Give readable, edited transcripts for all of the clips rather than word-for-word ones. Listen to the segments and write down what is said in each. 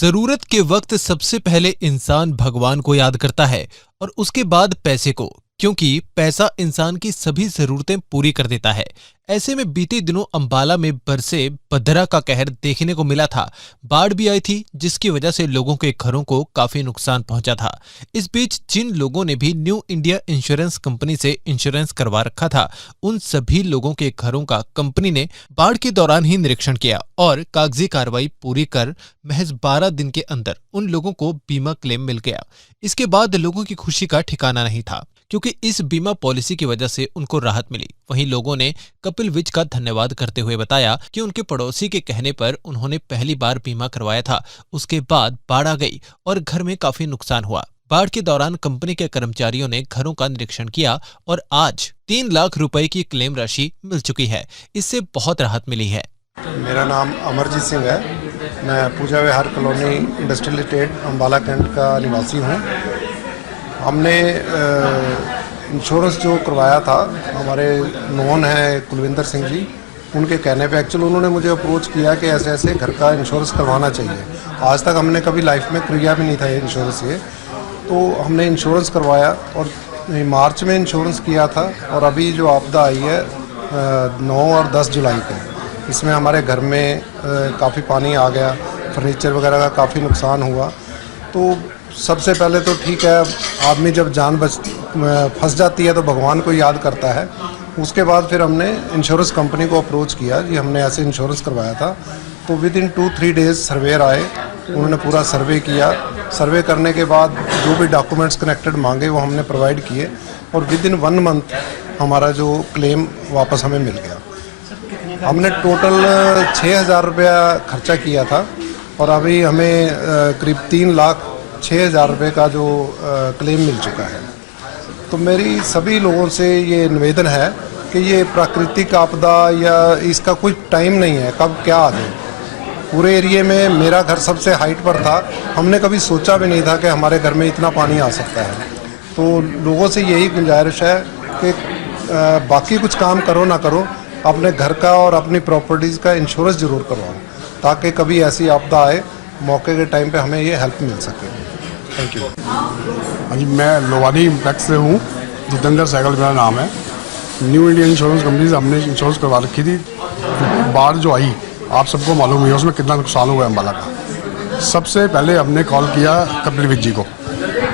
जरूरत के वक्त सबसे पहले इंसान भगवान को याद करता है और उसके बाद पैसे को, क्योंकि पैसा इंसान की सभी जरूरतें पूरी कर देता है। ऐसे में बीते दिनों अंबाला में बरसे बदरा का कहर देखने को मिला था। बाढ़ भी आई थी, जिसकी वजह से लोगों के घरों को काफी नुकसान पहुंचा था। इस बीच जिन लोगों ने भी न्यू इंडिया इंश्योरेंस कंपनी से इंश्योरेंस करवा रखा था, उन सभी लोगों के घरों का कंपनी ने बाढ़ के दौरान ही निरीक्षण किया और कागजी कार्रवाई पूरी कर महज 12 दिन के अंदर उन लोगों को बीमा क्लेम मिल गया। इसके बाद लोगों की खुशी का ठिकाना नहीं था, क्योंकि इस बीमा पॉलिसी की वजह से उनको राहत मिली। वहीं लोगों ने कपिल विज का धन्यवाद करते हुए बताया कि उनके पड़ोसी के कहने पर उन्होंने पहली बार बीमा करवाया था, उसके बाद बाढ़ आ गई और घर में काफी नुकसान हुआ। बाढ़ के दौरान कंपनी के कर्मचारियों ने घरों का निरीक्षण किया और आज 3 लाख रुपए की क्लेम राशि मिल चुकी है। इससे बहुत राहत मिली है। मेरा नाम अमरजीत सिंह है। मैं Puja Vihar colony industrial estate Ambala cantt का निवासी हूँ। हमने इंश्योरेंस जो करवाया था, हमारे नॉन है कुलविंदर सिंह जी, उनके कहने पे एक्चुअली उन्होंने मुझे अप्रोच किया कि ऐसे ऐसे घर का इंश्योरेंस करवाना चाहिए। आज तक हमने कभी लाइफ में किया भी नहीं था ये इंश्योरेंस। ये तो हमने इंश्योरेंस करवाया और मार्च में इंश्योरेंस किया था और अभी जो आपदा आई है 9 और 10 जुलाई को, इसमें हमारे घर में काफ़ी पानी आ गया, फर्नीचर वगैरह का काफ़ी नुकसान हुआ। तो सबसे पहले तो ठीक है, आदमी जब जान फंस जाती है तो भगवान को याद करता है। उसके बाद फिर हमने इंश्योरेंस कंपनी को अप्रोच किया जी, हमने ऐसे इंश्योरेंस करवाया था। तो विद इन 2-3 डेज सर्वेयर आए, उन्होंने पूरा सर्वे किया। सर्वे करने के बाद जो भी डॉक्यूमेंट्स कनेक्टेड मांगे वो हमने प्रोवाइड किए और विद इन 1 मंथ हमारा जो क्लेम वापस हमें मिल गया। हमने टोटल 6,000 रुपया खर्चा किया था और अभी हमें करीब 3,06,000 रुपये का जो क्लेम मिल चुका है। तो मेरी सभी लोगों से ये निवेदन है कि ये प्राकृतिक आपदा या इसका कोई टाइम नहीं है कब क्या आ जाए। पूरे एरिया में मेरा घर सबसे हाइट पर था, हमने कभी सोचा भी नहीं था कि हमारे घर में इतना पानी आ सकता है। तो लोगों से यही गुजारिश है कि बाकी कुछ काम करो ना करो, अपने घर का और अपनी प्रॉपर्टीज़ का इंश्योरेंस ज़रूर करवाओ, ताकि कभी ऐसी आपदा आए मौके के टाइम पे हमें ये हेल्प मिल सके। Thank you. हाँ जी, मैं लोवानी इम्पैक्ट से हूँ। जितेंद्र सहगल मेरा नाम है। न्यू इंडिया इंश्योरेंस कंपनी से हमने इंश्योरेंस करवा रखी थी। बाढ़ जो आई, आप सबको मालूम है उसमें कितना नुकसान हुआ है अम्बाला का। सबसे पहले हमने कॉल किया कपिल विज जी को,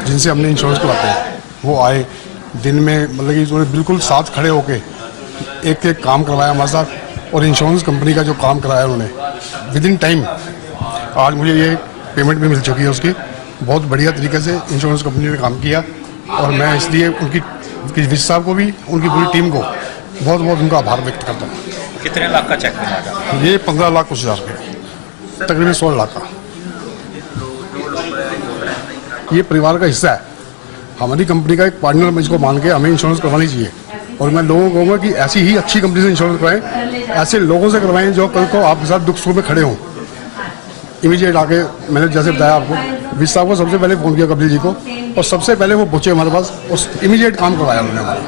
जिनसे हमने इंश्योरेंस करवाते हैं। वो आए दिन में, मतलब कि उन्होंने बिल्कुल साथ खड़े होके एक एक काम करवाया हमारे साथ, और इंश्योरेंस कंपनी का जो काम कराया उन्होंने विद इन टाइम, आज मुझे ये पेमेंट भी मिल चुकी है उसकी। बहुत बढ़िया तरीके से इंश्योरेंस कंपनी ने काम किया और मैं इसलिए उनकी विज साहब को भी, उनकी पूरी टीम को बहुत बहुत उनका आभार व्यक्त करता हूँ। कितने लाख का चेक मिला था? ये 15 लाख कुछ हज़ार रुपये, तकरीबन 16 लाख का। ये परिवार का हिस्सा है, हमारी कंपनी का एक पार्टनर, इसको मान के हमें इंश्योरेंस करवानी चाहिए। और मैं लोगों को कहूँगा कि ऐसी ही अच्छी कंपनी से इंश्योरेंस करवाएं, ऐसे लोगों से करवाएं जो कल को आपके साथ दुख सुख में खड़े हों। इमीडिएट आके, मैंने जैसे बताया आपको, विज साहब को सबसे पहले फ़ोन किया कपिल जी को, और सबसे पहले वो पहुंचे हमारे पास और इमीडिएट काम करवाया उन्होंने हमारा।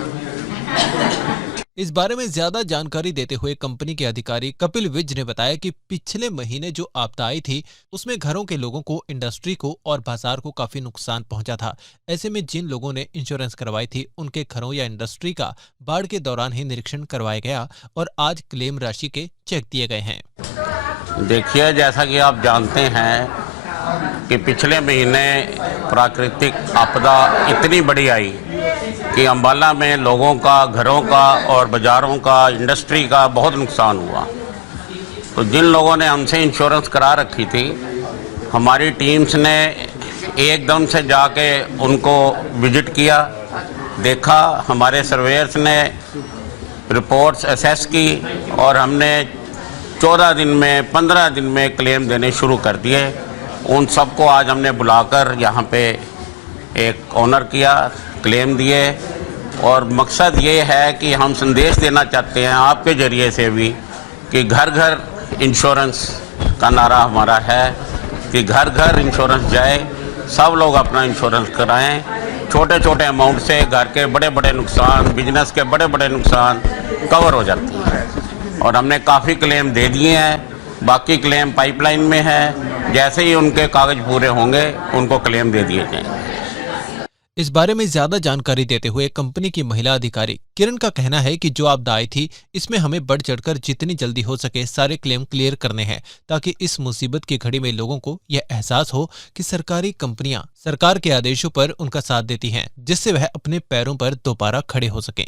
इस बारे में ज्यादा जानकारी देते हुए कंपनी के अधिकारी कपिल विज ने बताया कि पिछले महीने जो आपदा आई थी, उसमें घरों के लोगों को, इंडस्ट्री को और बाजार को काफी नुकसान पहुंचा था। ऐसे में जिन लोगों ने इंश्योरेंस करवाई थी, उनके घरों या इंडस्ट्री का बाढ़ के दौरान ही निरीक्षण करवाया गया और आज क्लेम राशि के चेक दिए गए हैं। देखिए, जैसा कि आप जानते हैं कि पिछले महीने प्राकृतिक आपदा इतनी बड़ी आई कि अंबाला में लोगों का, घरों का और बाज़ारों का, इंडस्ट्री का बहुत नुकसान हुआ। तो जिन लोगों ने हमसे इंश्योरेंस करा रखी थी, हमारी टीम्स ने एकदम से जाके उनको विजिट किया, देखा। हमारे सर्वेयर्स ने रिपोर्ट्स असेस की और हमने 14 दिन में, 15 दिन में क्लेम देने शुरू कर दिए। उन सबको आज हमने बुलाकर यहाँ पे एक ऑनर किया, क्लेम दिए। और मकसद ये है कि हम संदेश देना चाहते हैं आपके ज़रिए से भी कि घर घर इंश्योरेंस का नारा हमारा है कि घर घर इंश्योरेंस जाए, सब लोग अपना इंश्योरेंस कराएं। छोटे छोटे अमाउंट से घर के बड़े बड़े नुकसान, बिजनेस के बड़े बड़े नुकसान कवर हो जाते हैं। और हमने काफ़ी क्लेम दे दिए हैं, बाकी क्लेम पाइपलाइन में है। जैसे ही उनके कागज पूरे होंगे उनको क्लेम दे दिए जाएंगे। इस बारे में ज्यादा जानकारी देते हुए कंपनी की महिला अधिकारी किरण का कहना है कि जो आपदा आई थी इसमें हमें बढ़ चढ़कर जितनी जल्दी हो सके सारे क्लेम क्लियर करने हैं, ताकि इस मुसीबत की घड़ी में लोगों को यह एहसास हो कि सरकारी कंपनियां सरकार के आदेशों पर उनका साथ देती हैं, जिससे वह अपने पैरों पर दोबारा खड़े हो सकें।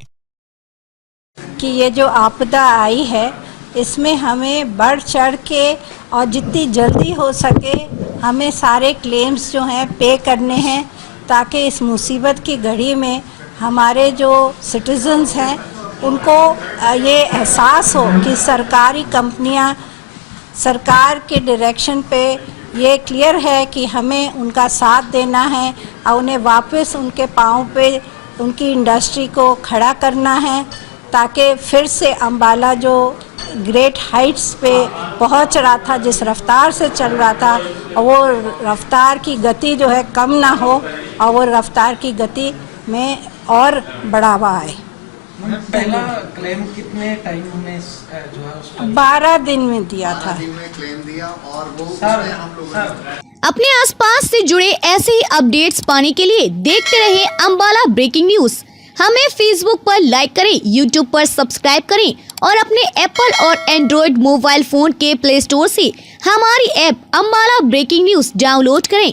कि ये जो आपदा आई है इसमें हमें बढ़ चढ़ के और जितनी जल्दी हो सके हमें सारे क्लेम्स जो हैं पे करने हैं, ताकि इस मुसीबत की घड़ी में हमारे जो सिटीजन्स हैं उनको ये एहसास हो कि सरकारी कंपनियां सरकार के डायरेक्शन पे ये क्लियर है कि हमें उनका साथ देना है और उन्हें वापस उनके पाँव पे उनकी इंडस्ट्री को खड़ा करना है, ताकि फिर से अंबाला जो ग्रेट हाइट्स पे पहुंच रहा था, जिस रफ्तार से चल रहा था, और वो रफ्तार की गति जो है कम ना हो और वो रफ्तार की गति में और बढ़ावा आए। पहला क्लेम कितने टाइम में जो है उसका 12 दिन में दिया था। अपने आसपास से जुड़े ऐसे ही अपडेट्स पाने के लिए देखते रहे अंबाला ब्रेकिंग न्यूज। हमें फेसबुक पर लाइक करें, यूट्यूब पर सब्सक्राइब करें और अपने एप्पल और एंड्रॉयड मोबाइल फोन के प्ले स्टोर से हमारी app Ambala breaking news download करें।